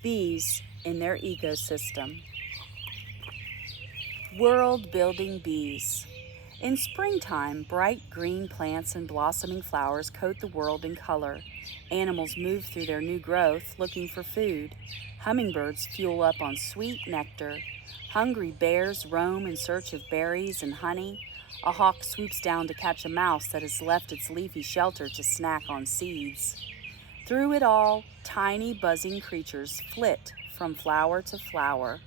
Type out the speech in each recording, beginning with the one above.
Bees in their ecosystem. World-building bees. In springtime, bright green plants and blossoming flowers coat the world in color. Animals move through their new growth looking for food. Hummingbirds fuel up on sweet nectar. Hungry bears roam in search of berries and honey. A hawk swoops down to catch a mouse that has left its leafy shelter to snack on seeds. Through it all, tiny buzzing creatures flit from flower to flower.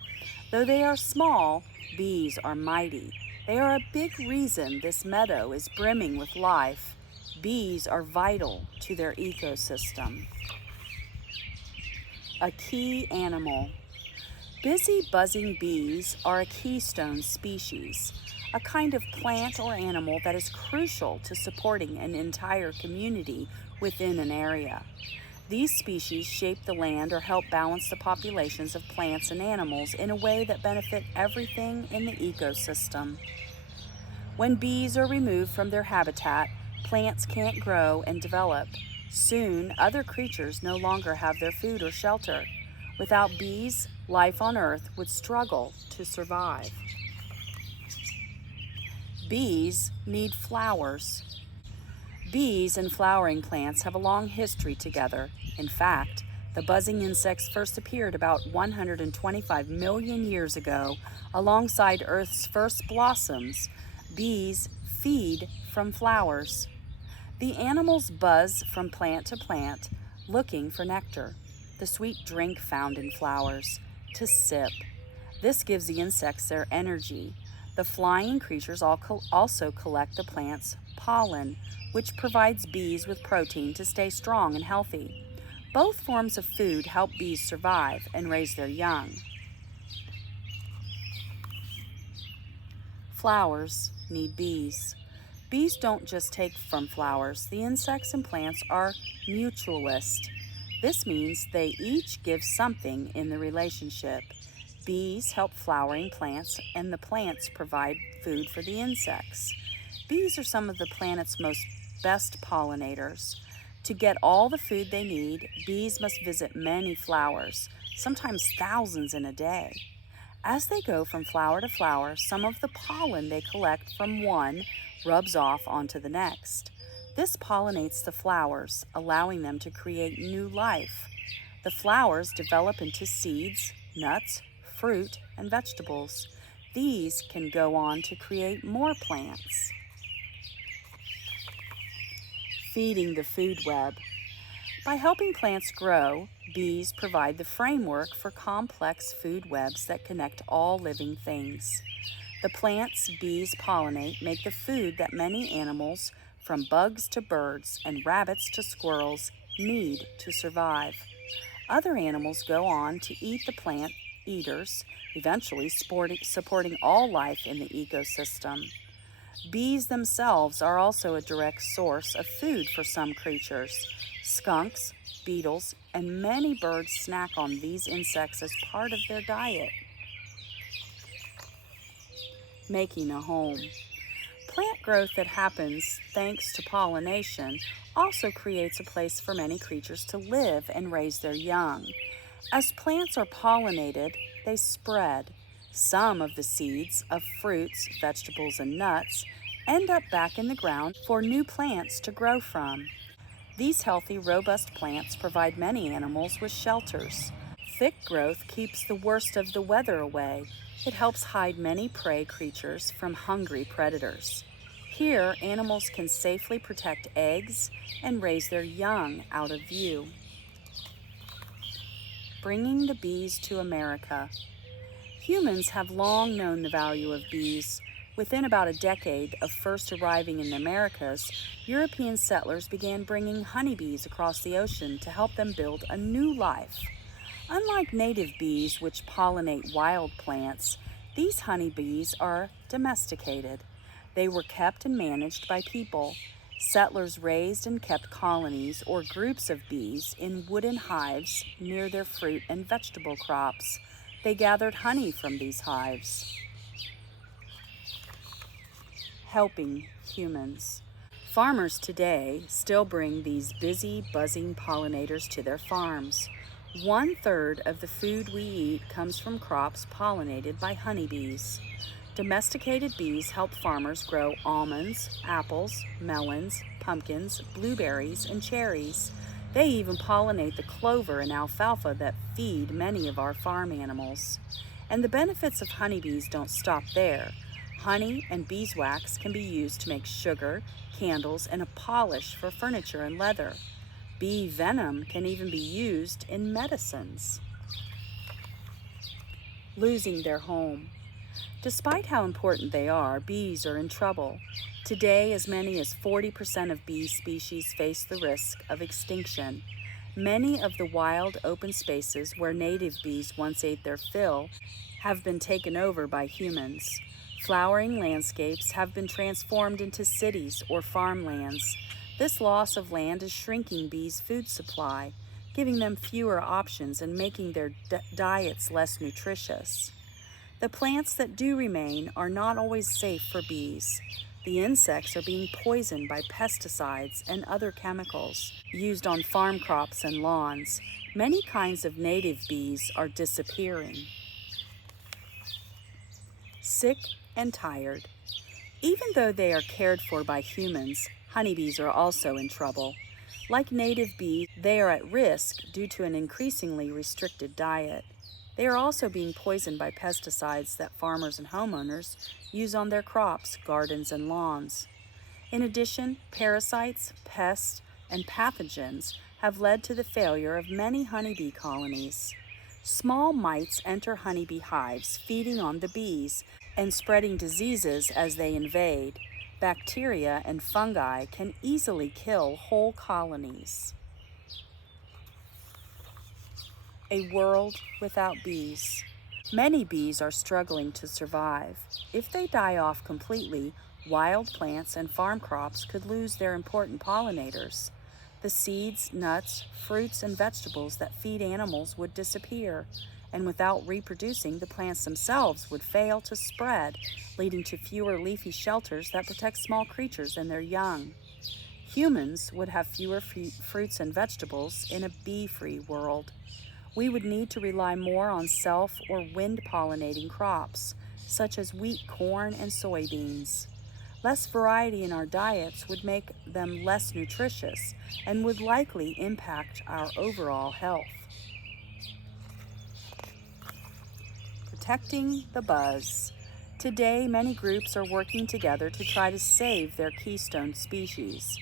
Though they are small, bees are mighty. They are a big reason this meadow is brimming with life. Bees are vital to their ecosystem. A key animal. Busy buzzing bees are a keystone species, a kind of plant or animal that is crucial to supporting an entire community within an area. These species shape the land or help balance the populations of plants and animals in a way that benefit everything in the ecosystem. When bees are removed from their habitat, plants can't grow and develop. Soon, other creatures no longer have their food or shelter. Without bees, life on Earth would struggle to survive. Bees need flowers. Bees and flowering plants have a long history together. In fact, the buzzing insects first appeared about 125 million years ago alongside Earth's first blossoms. Bees feed from flowers. The animals buzz from plant to plant, looking for nectar, the sweet drink found in flowers, to sip. This gives the insects their energy. The flying creatures also collect the plant's pollen, which provides bees with protein to stay strong and healthy. Both forms of food help bees survive and raise their young. Flowers need bees. Bees don't just take from flowers. The insects and plants are mutualist. This means they each give something in the relationship. Bees help flowering plants, and the plants provide food for the insects. Bees are some of the planet's best pollinators. To get all the food they need, bees must visit many flowers, sometimes thousands in a day. As they go from flower to flower, some of the pollen they collect from one rubs off onto the next. This pollinates the flowers, allowing them to create new life. The flowers develop into seeds, nuts, fruit, and vegetables. These can go on to create more plants. Feeding the food web. By helping plants grow, bees provide the framework for complex food webs that connect all living things. The plants bees pollinate make the food that many animals, from bugs to birds and rabbits to squirrels, need to survive. Other animals go on to eat the plant eaters, eventually supporting all life in the ecosystem. Bees themselves are also a direct source of food for some creatures. Skunks, beetles, and many birds snack on these insects as part of their diet. Making a home. Plant growth that happens thanks to pollination also creates a place for many creatures to live and raise their young. As plants are pollinated, they spread. Some of the seeds of fruits, vegetables, and nuts end up back in the ground for new plants to grow from. These healthy, robust plants provide many animals with shelters. Thick growth keeps the worst of the weather away. It helps hide many prey creatures from hungry predators. Here, animals can safely protect eggs and raise their young out of view. Bringing the bees to America. Humans have long known the value of bees. Within about a decade of first arriving in the Americas, European settlers began bringing honeybees across the ocean to help them build a new life. Unlike native bees, which pollinate wild plants, these honeybees are domesticated. They were kept and managed by people. Settlers raised and kept colonies or groups of bees in wooden hives near their fruit and vegetable crops. They gathered honey from these hives. Helping humans. Farmers today still bring these busy, buzzing pollinators to their farms. 1/3 of the food we eat comes from crops pollinated by honeybees. Domesticated bees help farmers grow almonds, apples, melons, pumpkins, blueberries, and cherries. They even pollinate the clover and alfalfa that feed many of our farm animals. And the benefits of honeybees don't stop there. Honey and beeswax can be used to make sugar, candles, and a polish for furniture and leather. Bee venom can even be used in medicines. Losing their home. Despite how important they are, bees are in trouble. Today, as many as 40% of bee species face the risk of extinction. Many of the wild open spaces where native bees once ate their fill have been taken over by humans. Flowering landscapes have been transformed into cities or farmlands. This loss of land is shrinking bees' food supply, giving them fewer options and making their diets less nutritious. The plants that do remain are not always safe for bees. The insects are being poisoned by pesticides and other chemicals used on farm crops and lawns. Many kinds of native bees are disappearing. Sick and tired. Even though they are cared for by humans, honeybees are also in trouble. Like native bees, they are at risk due to an increasingly restricted diet. They are also being poisoned by pesticides that farmers and homeowners use on their crops, gardens, and lawns. In addition, parasites, pests, and pathogens have led to the failure of many honeybee colonies. Small mites enter honeybee hives, feeding on the bees and spreading diseases as they invade. Bacteria and fungi can easily kill whole colonies. A world without bees. Many bees are struggling to survive. If they die off completely, wild plants and farm crops could lose their important pollinators. The seeds, nuts, fruits, and vegetables that feed animals would disappear, and without reproducing, the plants themselves would fail to spread, leading to fewer leafy shelters that protect small creatures and their young. Humans would have fewer fruits and vegetables in a bee-free world. We would need to rely more on self- or wind-pollinating crops, such as wheat, corn, and soybeans. Less variety in our diets would make them less nutritious and would likely impact our overall health. Protecting the buzz. Today, many groups are working together to try to save their keystone species.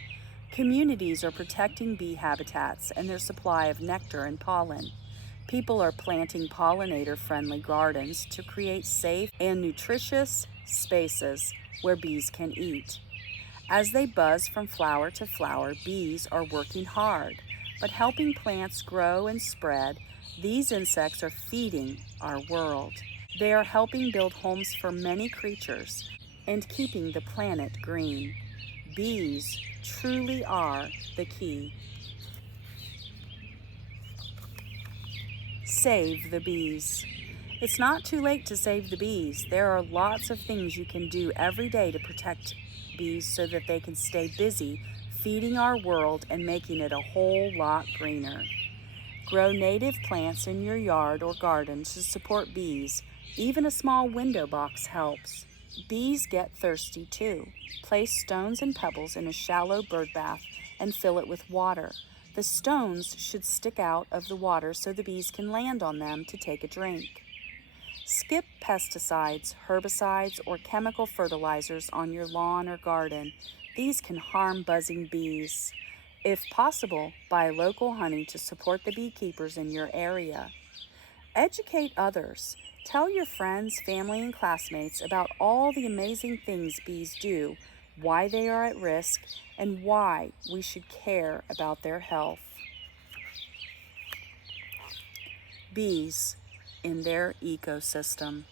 Communities are protecting bee habitats and their supply of nectar and pollen. People are planting pollinator-friendly gardens to create safe and nutritious spaces where bees can eat. As they buzz from flower to flower, bees are working hard, but helping plants grow and spread, these insects are feeding our world. They are helping build homes for many creatures and keeping the planet green. Bees truly are the key. Save the bees. It's not too late to save the bees. There are lots of things you can do every day to protect bees so that they can stay busy feeding our world and making it a whole lot greener. Grow native plants in your yard or garden to support bees. Even a small window box helps. Bees get thirsty too. Place stones and pebbles in a shallow bird bath and fill it with water. The stones should stick out of the water so the bees can land on them to take a drink. Skip pesticides, herbicides, or chemical fertilizers on your lawn or garden. These can harm buzzing bees. If possible, buy local honey to support the beekeepers in your area. Educate others. Tell your friends, family, and classmates about all the amazing things bees do, why they are at risk, and why we should care about their health. Bees in their ecosystem.